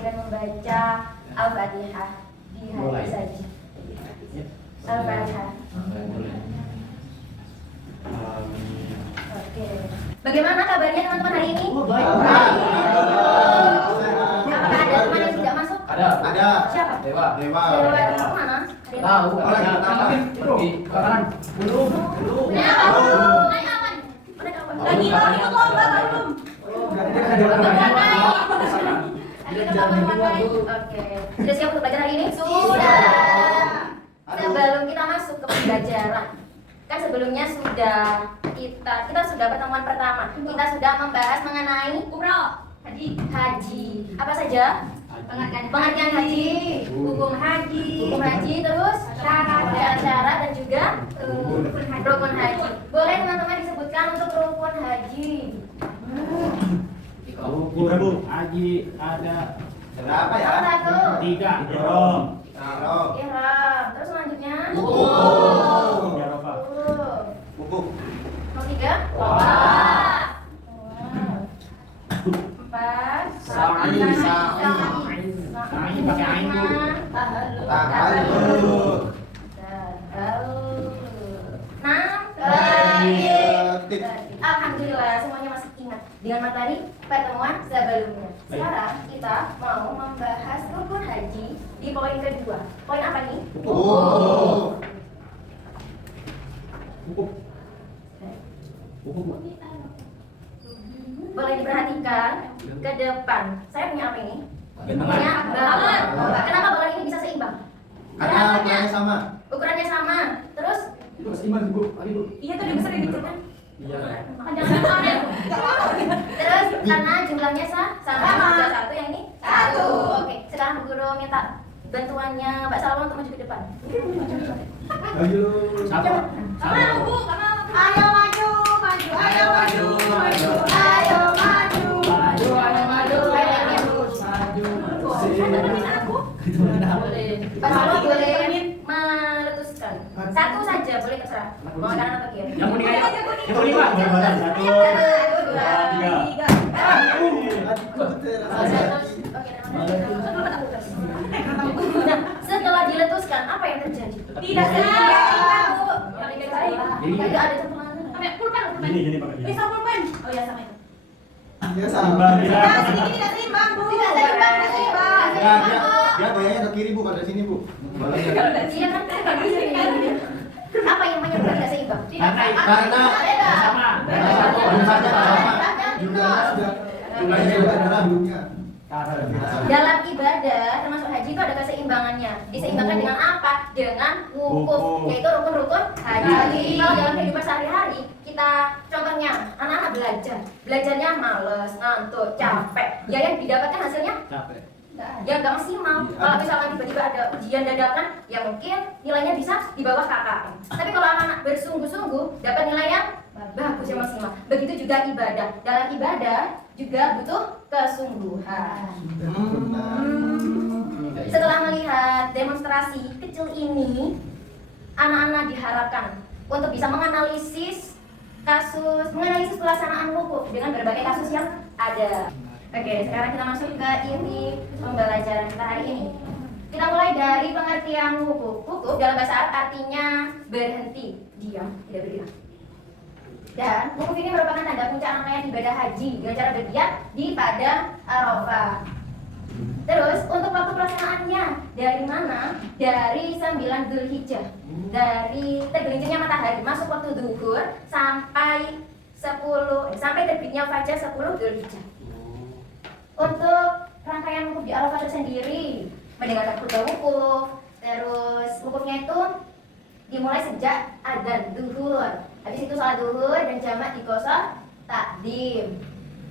dengan membaca Al-Fatihah di hari saja. Al-Fatihah. Oke. Bagaimana kabarnya teman-teman hari ini? Baik. Apakah ada teman yang tidak masuk? Ada. Siapa? Dewa. Dewa itu mana? Tahu. Pergi ke kanan. Belum. Naik apa? Lagi ikut lomba belum? Oke. Sudah siap untuk belajar hari ini? Sudah. Sebelum kita masuk ke pembelajaran, kan sebelumnya kita sudah pertemuan pertama. Kita sudah membahas mengenai umroh, haji. Apa saja? Pengertian haji, hukum haji, terus syarat dan juga rukun haji. Boleh teman-teman disebutkan untuk rukun haji? Rukun haji ada Berapa ya? Satu. 3. Ihram. Ihram. Terus selanjutnya? Arafah. Wukuf. Nomor 3? Tawaf. 4. Sa'i. Sa'i pakai ain dulu. Tahallul. 6. Alhamdulillah semuanya masih ingat dengan materi pertemuan sebelumnya. Sekarang kita mau membahas rukun haji di poin kedua. Poin apa nih? Wukuf. Boleh diperhatikan ke depan. Saya punya apa ini? Punya balon. Kenapa balon ini bisa seimbang? Karena ukurannya sama. Ukurannya sama. Terus? Itu seimbang Bu. Iya tuh lebih besar dari kecil kan? Iya. Terus karena jumlahnya sama juga satu, yang ini satu. Oke, sekarang Bu Guru minta bantuannya Mbak Salma untuk maju ke depan. Ayo. Satu. Sama Bu, sama. Ayo maju. Ayo maju. Ayo maju. Mbak Salma boleh meletuskan. Satu saja boleh terserah. Mau kanan atau kiri? Yang kuning aja. Yang kuning Pak. Satu. 2, 3. Nah, setelah diletuskan apa yang terjadi? Tidak seimbang, Bu. Tidak ada campuran. Pulpen. Gini Pak. Bisa pulpen. Oh ya sama itu. Dia Seimbang. Sedikit tidak seimbang, Bu. Tidak seimbang, tidak seimbang. Ya, dia goyangnya ke kiri Bu, kalau dari sini Bu. Iya kan? Apa yang menyebabkan tidak seimbang? Karena Sama. jumlahnya sama. Jumlahnya juga adalah dunia. Dalam ibadah termasuk haji itu ada keseimbangannya. Diseimbangkan dengan apa? Dengan wukuf, yaitu rukun-rukun haji. Kalau dalam kehidupan sehari-hari kita contohnya anak-anak belajarnya males, ngantuk, capek. Ya yang didapatkan hasilnya Capek. ya nggak maksimal. Kalau misalkan tiba-tiba ada ujian dadakan, ya mungkin nilainya bisa di bawah KKM. Tapi kalau anak-anak bersungguh-sungguh dapat nilai yang bagus, yang maksimal. Begitu juga ibadah. Dalam ibadah juga butuh kesungguhan. Setelah melihat demonstrasi kecil ini, anak-anak diharapkan untuk bisa menganalisis pelaksanaan wukuf dengan berbagai kasus yang ada. Oke, sekarang kita masuk ke inti pembelajaran kita hari ini. Kita mulai dari pengertian wukuf. Wukuf dalam bahasa Arab artinya berhenti, diam, tidak bergerak. Dan wukuf ini merupakan tanda puncak rangkaian ibadah haji dengan cara berdiam di padang Arafah. Terus untuk waktu pelaksanaannya dari mana? Dari 9 Dzulhijjah. Dari tergelincirnya matahari masuk waktu zuhur sampai terbitnya fajar 10 Dzulhijjah. Untuk rangkaian wukuf di Arafah itu sendiri mendengarkan khutbah wukuf, terus wukufnya itu dimulai sejak adzan zuhur. Habis itu salat zuhur dan jamak di qashar takdim.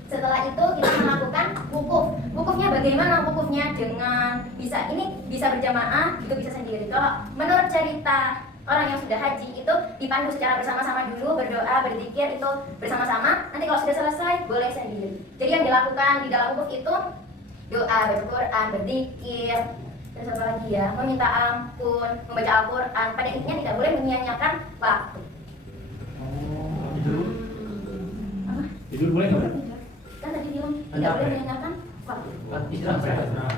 Setelah itu kita melakukan wukuf. Wukufnya bagaimana? Wukufnya dengan bisa berjamaah, itu bisa sendiri. Kalau menurut cerita orang yang sudah haji itu dipandu secara bersama-sama dulu, berdoa, berzikir itu bersama-sama. Nanti kalau sudah selesai boleh sendiri. Jadi yang dilakukan di dalam wukuf itu doa, baca Quran, berzikir, terus apa lagi ya? Meminta ampun, membaca Al-Quran. Pada intinya tidak boleh menyia-nyiakan waktu. Tidur boleh nggak? Kan tadi bilang tidak boleh menyia-nyiakan Istirahat.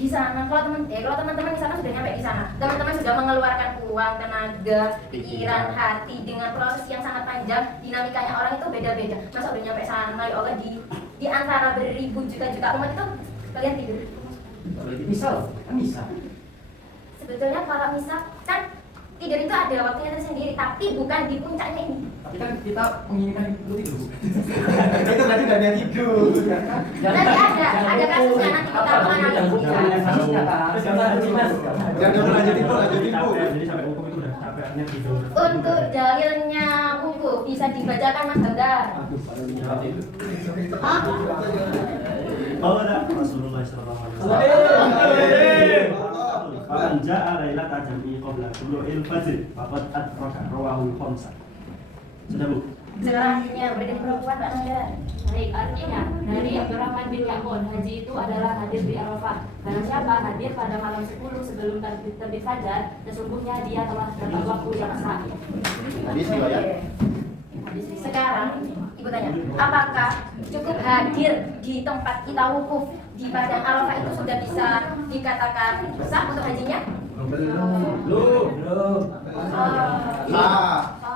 Di sana kalau teman-teman di sana sudah nyampe di sana, teman-teman sudah mengeluarkan uang, tenaga, pikiran, hati dengan proses yang sangat panjang. Dinamikanya orang itu beda-beda. Masa udah nyampe sana, ya Allah, di antara beribu juta-juta umat itu kalian tidur. Misal, kan bisa. Sebetulnya kalau misal kan tidur itu ada waktunya tersendiri, tapi bukan di puncaknya ini. Tapi kan kita menginginkan itu tidur. Itu berarti udah niat tidur. Nanti ada kasusnya, nanti kita menganalisis. Jangan lanjutin Bu, lanjutin Bu. Jadi sampai hukum itu udah capeknya tidur. Untuk dalilnya buku bisa dibacakan Mas Dandar. Qala Rasulullah sallallahu alaihi wasallam. Faman jaa lailata jam'i qabla tulu'il fajr faqad adraka rawahu khamsah. Sudah Bu. Sekarang artinya berikan perempuan Pak Dandar. Baik, artinya dari Abdurrahman bin Yamun, haji itu adalah hadir di Arafah. Barang siapa hadir pada malam 10 sebelum terbit fajar, sesungguhnya dia telah dapat waktu yang sah. Hadis riwayat. Sekarang Ibu tanya, apakah cukup hadir di tempat kita wukuf di Padang Arafah itu sudah bisa dikatakan sah untuk hajinya? Belum.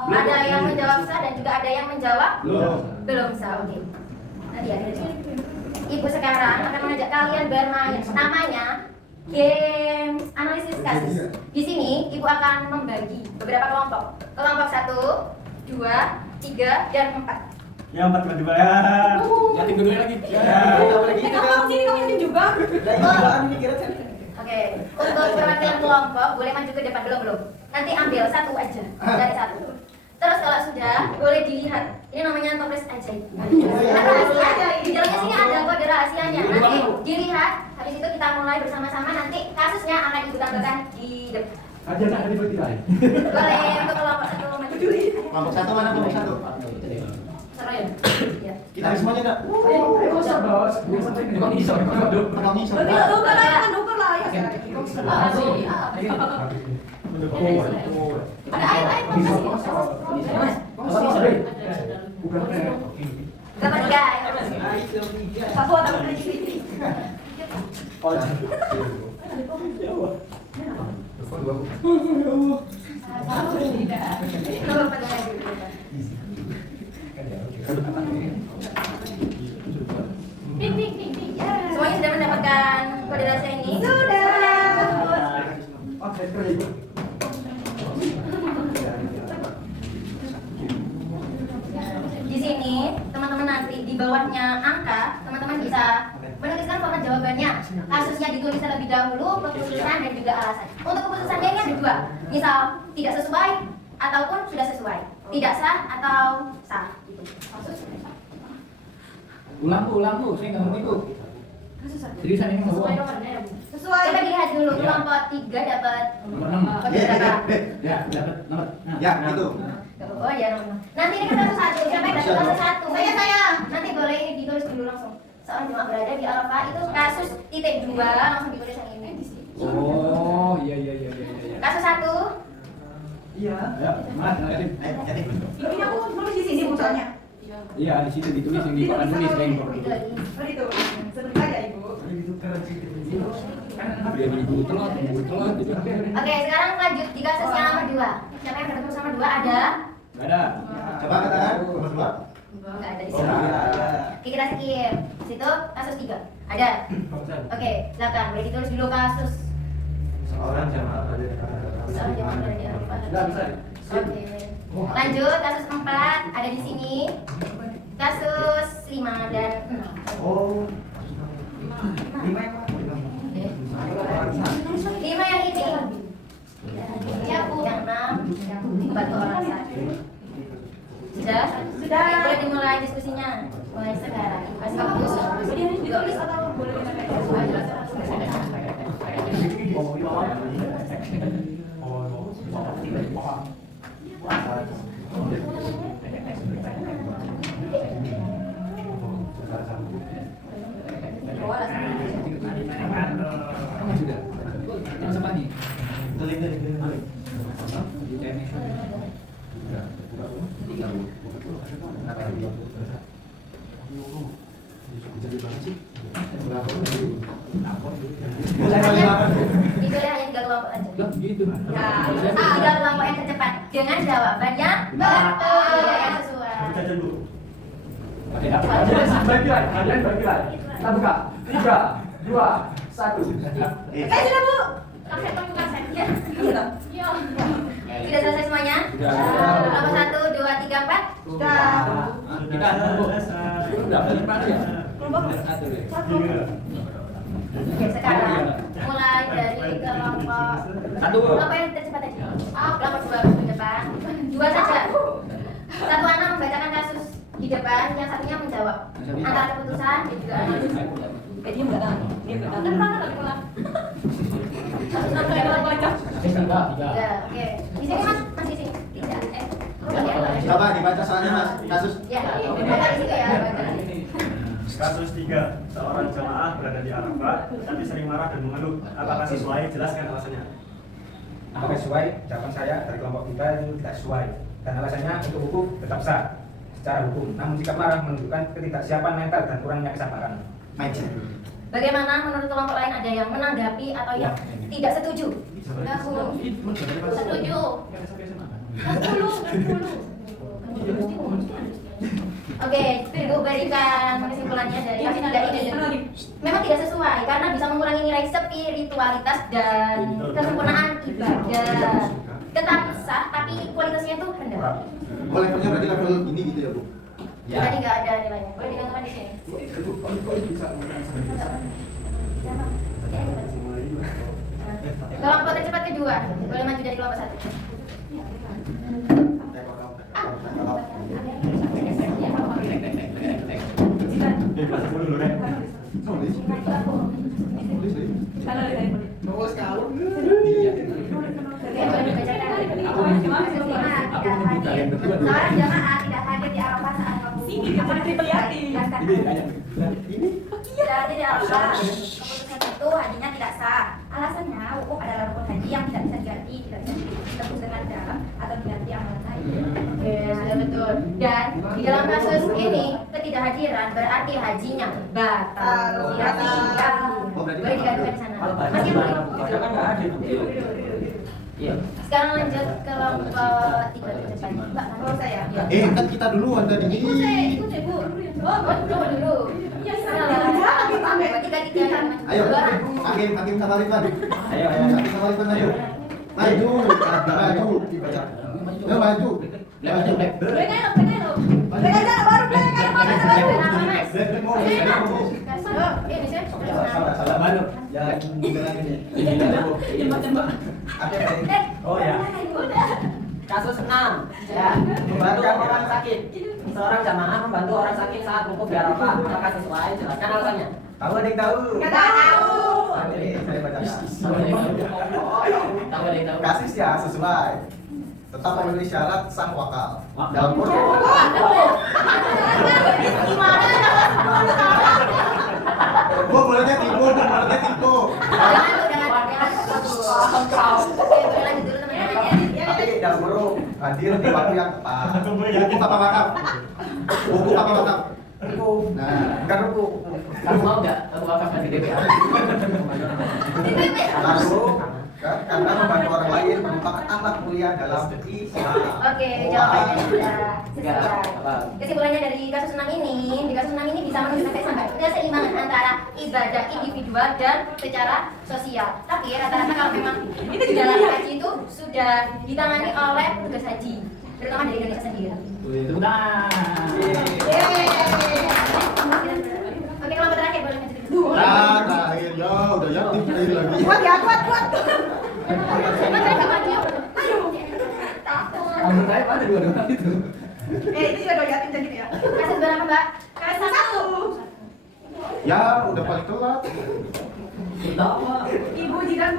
Ada yang menjawab sah dan juga ada yang menjawab Belum sah. Oke. Nanti ada. Ibu sekarang akan mengajak kalian bermain. Namanya game analisis kasus. Di sini Ibu akan membagi beberapa kelompok. Kelompok 1, 2, 3, dan 4. Yang 4 kedua ya. Yatim kedua lagi. Kamu sini kamu yatim juga. Oke, untuk perwakilan kelompok boleh maju ke depan belum? Nanti ambil satu aja dari satu. Terus kalau sudah boleh dilihat. Ini namanya toples ajaib. Ada rahasia. Di dalamnya sini ada kode rahasianya. Nanti dilihat. Habis itu kita mulai bersama-sama. Nanti kasusnya akan Ibu tampilkan di depan. Aja nak ada bertirai. Boleh untuk kelompok 1 maju. Kelompok 1 mana kelompok 1? Seru ya? Iya. Kita semuanya enggak? Ayo, bos. Kok bisa? Kami Nuker lah, nuker lah ya. Ada air. Bukan Gambar 3. Satu ada di sini. Coba pegang dulu. Semuanya sudah mendapatkan kode rahasia ini? Sudah. Di sini teman-teman nanti di bawahnya angka, teman-teman bisa menuliskan format jawabannya. Kasusnya ditulis terlebih dahulu, keputusan dan juga alasan. Untuk keputusannya ini ada 2. Misal tidak sesuai ataupun sudah sesuai. Tidak sah atau sah. Gitu. Ulang bu, saya nggak ngerti bu. Seriusan ini mau Sesuai nomornya ya, Bu. Sesuai. Coba dilihat dulu kelompok 3 dapat nomor 6. kode berapa? Ya, dapat nomor. Ya, itu. Oh ya nomor. Nanti ini kan satu-satu. Siapa yang dapat nomor 1? Saya. Nanti boleh ini ditulis dulu langsung. Seorang jemaah berada di Arafah itu kasus titik 2 langsung ditulis yang ini. Oh, iya. Kasus 1. Iya. Ya, mas, yatim. Ini aku nulis di sini muncanya. Iya, di situ ditulis yang di koran tulis yang Oh itu. Sebentar ya Ibu. dia beli telur gitu. Oke, sekarang lanjut di kasus yang nomor 2. Siapa yang dapat nomor 2 ada? Enggak ada. Coba katakan nomor 2. Enggak ada di sini. Oke, kita skip. Situ kasus 3. Ada. Oke, silakan boleh ditulis dulu kasus. Seorang jamaah berada Seorang jemaah berada di Arafah. bisa. Oke. Lanjut kasus 4 ada di sini. Kasus 5 dan 6. Oh. 5 yang ini. Ya, Bu. Yang 6 membantu orang sakit. Sudah? Sudah. Oke, boleh dimulai diskusinya. Mulai sekarang. Kasih waktu. Ditulis atau boleh Sudah. Jangan sepagi. Jadi banget sih. Dipilih hanya 3 kelompok aja. Lah gitu. Ya, 3 kelompok yang tercepat dengan jawaban yang betul yang sesuai. Kita dulu. Oke, bagi lagi, kalian bagi lagi. Kita buka. 3, 2, 1. Kayak sudah Bu. Kaset pembuka set. Ya. Iya. Sudah selesai semuanya? Sudah. Kelompok 1, 2, 3, 4. Sudah. Kita udah balik mana ya? Kelompok Satu deh. satu. Oke, sekarang mulai dari kelompok kelompok yang tercepat tadi. Kelompok 2 di depan. 2 saja. Satu anak membacakan kasus di depan, yang satunya menjawab antara keputusan dan juga anak. Dia enggak tahu. Dia enggak tahu. Kan mana tadi pulang. Tiga. Ya, oke. Di sini Mas di sini. Tidak. Coba dibaca soalnya Mas, kasus. Ya, baca di situ ya. Baca. Kasus 3, seorang jamaah berada di Arafah tapi sering marah dan mengeluh. Apakah sesuai? Jelaskan alasannya. Apakah sesuai? Jawaban saya dari kelompok kita itu tidak sesuai. Dan alasannya untuk hukum tetap sah secara hukum. Namun sikap marah menunjukkan ketidaksiapan mental dan kurangnya kesabaran. Mindset. Bagaimana menurut kelompok lain, ada yang menanggapi atau yang tidak setuju? Aku setuju. 10. Oke, Ibu berikan kesimpulannya dari kasus 3 ini. Memang tidak sesuai karena bisa mengurangi nilai spiritualitas dan kesempurnaan ibadah. Tetap sah tapi kualitasnya itu rendah. Oh, levelnya berarti level ini gitu ya, Bu? Tadi nggak ada nilainya. Boleh ditentukan di sini. Kelompok tercepat kedua, boleh maju dari kelompok 1. Masuk dulu, Rek. Nulis. Nulis deh. Kalau dari mana? Nulis kalau. Oke, boleh dibacakan. Seorang jamaah tidak hadir di Arafah saat waktu. Sini dia mana dipelihati. Berarti di Arafah keputusan itu hajinya tidak sah. Alasannya wukuf adalah rukun haji yang tidak bisa diganti, tidak bisa ditebus dengan dalam atau diganti amalan lain. Oke, sudah betul. Dan di dalam kasus ini ketidakhadiran berarti hajinya batal. Sia-sia. Boleh digantikan di sana. Masih boleh. Iya. Sekarang lanjut ke kelompok 3 tercepat. Mbak, kalau saya. Kan kita duluan tadi. Ikut deh, Bu. Oh, coba dulu. Ya, Ayo, Hakim sama Ridwan. Ayo. Hakim sama Ridwan maju. Maju. Dibaca. Ya maju. Black aja baru black kan mana baru. Salah baru. Ya, Oh ya. Kasus 6 ya, membantu orang sakit. Seorang jamaah membantu orang sakit saat wukuf di Arafah. Apakah sesuai? Jelaskan alasannya. tahu ada yang tahu? Enggak tahu. Oke, saya bacakan. Tahu ada yang tahu. Kasus ya sesuai. Tetap memenuhi syarat sang wakal. Dalam Quran. Gimana? Gua bolehnya tipu. Jangan. Oke, boleh lanjut dulu teman-teman. Tapi dalam Quran hadir di waktu yang tepat. Hukum apa wakaf? Hukum apa wakaf? Nah, Bukan ruku. Kamu mau nggak? Kamu wakafkan di DPR? lalu karena membantu orang lain merupakan amat mulia dalam Islam. Oke, jawabannya sudah sesuai. Kesimpulannya dari kasus 6 ini, di kasus 6 ini bisa menunjukkan keseimbangan antara ibadah individual dan secara sosial. Tapi rata-rata kalau memang itu di dalam haji itu sudah ditangani oleh petugas haji, terutama dari Indonesia sendiri. Tepuk tangan. Oke, kelompok terakhir boleh lanjut. Terakhir ya, udah ya tim terakhir lagi. Kuat ya, kuat. Kamu saya mana dua-dua itu? Itu juga dua yatim jadi ya. Kasus berapa, Mbak? Kasus 1. Ya, udah paling telat. Ibu jidan.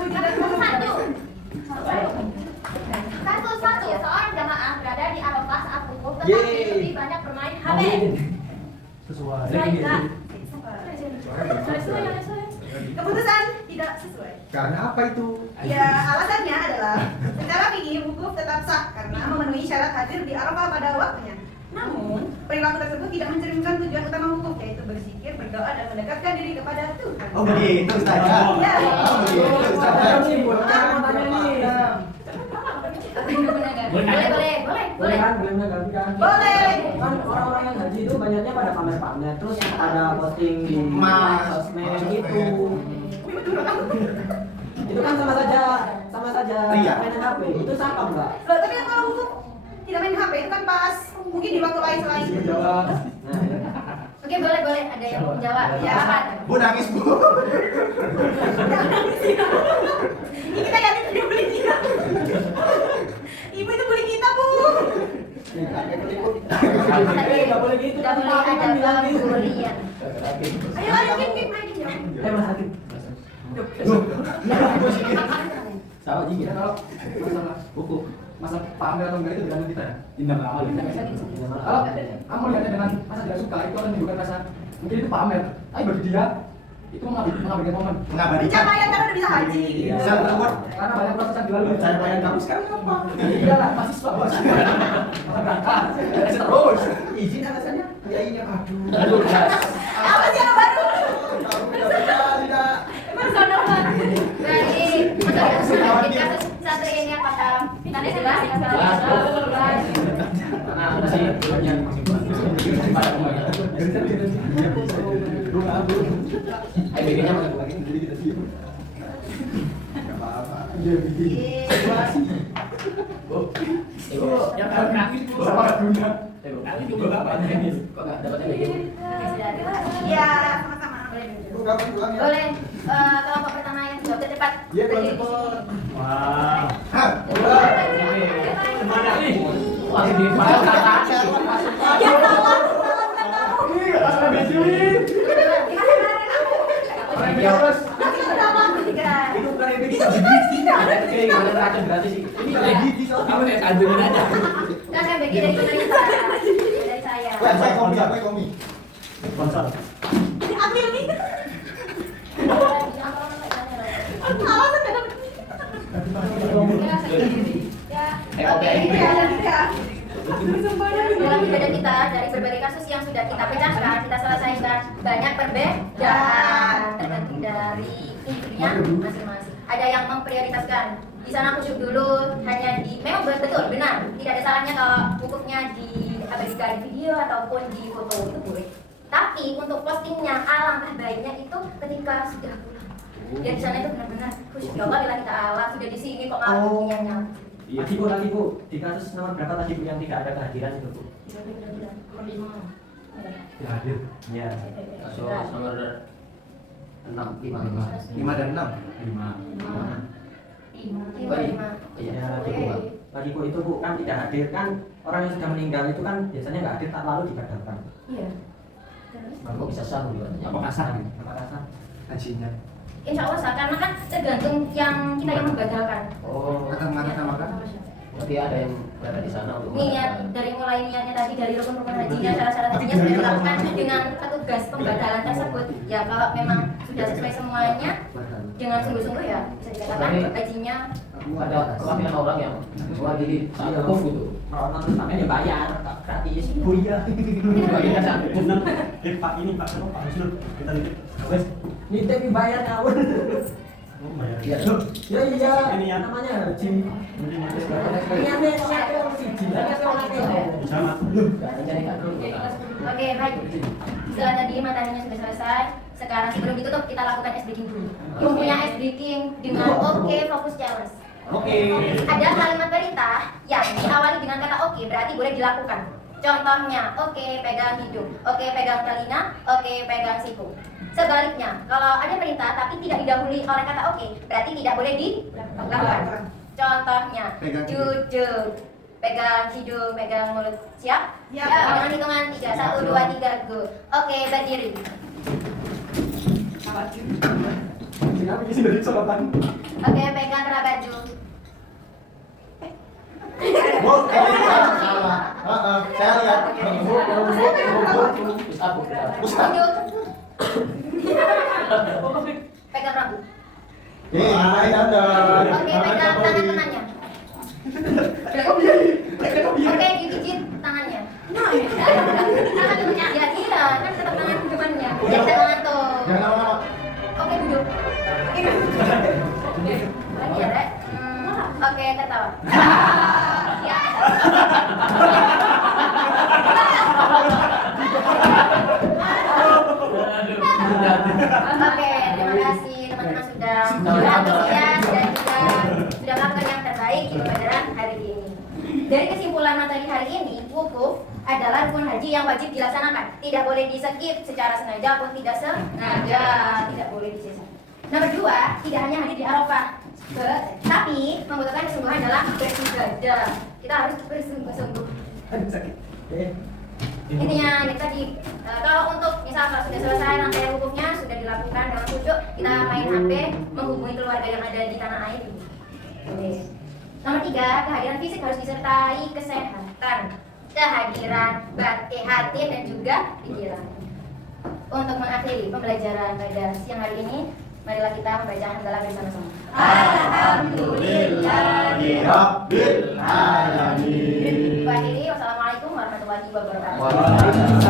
Kasus 1, seorang jamaah berada di Arafah saat wukuf tetapi lebih banyak bermain HP. Sesuai. Keputusan tidak sesuai. Karena apa itu? Ya, alasannya adalah secara fikih wukuf tetap sah karena memenuhi syarat hadir di Arafah pada waktunya. Namun, perilaku perilaku tersebut tidak mencerminkan tujuan utama hukum, yaitu berzikir, berdoa, dan mendekatkan diri kepada Tuhan. Oh begitu Ustaz. Ya. Oh begitu Ustaz. Boleh. Boleh. Kan orang-orang yang haji itu banyaknya pada pamer-pamer, terus ada posting di Mas. sosmed gitu. Itu kan sama saja Iya. mainan HP. Itu sakam nggak? Loh, tapi kan kalau untuk tidak main HP itu kan pas mungkin di waktu lain selain itu. Nah, Oke, boleh. Ada yang mau jawab? Ya. Apa? Bu nangis Bu. Ini kita yakin dia beli kita. Ibu itu beli kita, Bu. nggak boleh gitu. Tidak boleh ada pemburian. Ayo, Kim, ayo jawab. Mas Hakim. Sama jingga kalau masalah hukum, masalah pamer atau enggak itu dengan kita ya. Indah amal. Kalau kamu lihatnya dengan masa tidak suka itu akan menunjukkan rasa mungkin itu pamer. Tapi bagi dia itu mengabadikan momen. Mengabadikan. Pencapaian karena udah bisa haji. Bisa berumur. Karena banyak proses yang dilalui. Cara bayar kamu sekarang apa? Iya lah, mahasiswa bos. Masa berangkat, terus. Izin alasannya? Ya ini aduh. Aduh, Apa sih yang baru? Tidak. Personal banget. Baik, untuk kasus satu ini apakah tadi jelas? Karena ada sih yang Ya, sama-sama. Boleh, kelompok pertama yang jawab cepat. Iya, Berdiri di kelompok. sini. Wah. Hah? Mana nih? Itu bukan revisi. Silakan bagi dari kita. Dari saya. Saya komi. Sponsor. Ambil nih. Alasan dalam Dalam ibadah kita dari berbagai kasus yang sudah kita pecahkan, kita selesaikan banyak perbedaan tergantung dari intinya masing-masing. Ada yang memprioritaskan di sana khusyuk dulu, hanya di memang betul benar tidak ada salahnya kalau wukufnya diabadikan di video ataupun di foto itu boleh. Tapi untuk postingnya alangkah baiknya itu ketika sudah pulang. Ya di sana itu benar-benar khusyuk ya Allah bila kita Allah sudah di sini kok malah punyanya. Lagi bu, di kasus nomor berapa tadi bu yang tidak ada kehadiran itu bu? Ya hadir. Ya, kasus nomor 6, 5 dan 6. 5. Iya, lagi bu itu bu kan tidak hadir kan orang yang sudah meninggal itu kan biasanya nggak hadir tak lalu dibadalkan. Iya. Kok bisa sah bu? Apa kasar? Apa kasar? Hajinya. Insya Allah sah, karena kan tergantung yang kita yang membatalkan. Oh, Kata mengatasnamakan. berarti ada yang berada di sana untuk Niat dari mulai niatnya tadi dari rukun-rukun hajinya, syarat-syarat hajinya sudah dilakukan dengan petugas pembatalan tersebut. Ya kalau memang sudah sesuai semuanya dengan sungguh-sungguh ya bisa dikatakan hajinya. ada perwakilan orang yang mewakili saat wukuf gitu. Orang namanya dia bayar gratis. Oh iya. Bagian saat benar. Pak ini Pak Husnul kita nitip. Wes. Nitip dibayar ngawur. Oh, bayar. Iya. Ya iya. Ini yang Namanya haji. mungkin masih Ini ada yang siji. sama. Oke baik. Setelah tadi materinya sudah selesai, sekarang sebelum ditutup kita lakukan ice breaking dulu. Ilmunya ice breaking dengan oke fokus challenge. Oke. Ada kalimat perintah yang diawali dengan kata oke berarti boleh dilakukan. Contohnya, oke pegang hidung, oke pegang telinga, oke pegang siku. Sebaliknya, kalau ada perintah tapi tidak didahului oleh kata oke, berarti tidak boleh dilakukan. Contohnya, Pegang hidung. jujur, pegang hidung, pegang mulut. Siap? Siap. Ya, dengan hitungan 3, 1, 2, 3, go. Oke, berdiri. Kenapa isi dari sorotan? Oke, pegang kerah baju. Bu, salah. Saya lihat. Ustaz. Duduk. Pegang rambut. Main Anda. Oke, pegang tangan tenannya. Oke, digigit tangannya. ketawa. Ya. Oke, terima kasih teman-teman sudah antusias dan juga sudah melakukan yang terbaik di pembelajaran hari ini. Dari kesimpulan materi hari ini, wukuf adalah rukun haji yang wajib dilaksanakan. Tidak boleh di-skip secara sengaja pun tidak sengaja, tidak boleh disisa. Nomor 2, tidak hanya hadir di Arafah, tapi membutuhkan kesungguhan dalam beribadah. Kita harus bersungguh-sungguh. Intinya ini tadi, kalau untuk misal kalau sudah selesai rangkaian wukufnya sudah dilakukan dengan khusyuk, kita main HP menghubungi keluarga yang ada di tanah air. Oke. Nomor 3, kehadiran fisik harus disertai kesehatan, kehadiran hati dan juga pikiran. Untuk mengakhiri pembelajaran pada siang hari ini, marilah kita membaca hamdalah bersama-sama. Alhamdulillahirabbil alamin. Akhiri, wassalamualaikum warahmatullahi wabarakatuh. Waalaikumsalam.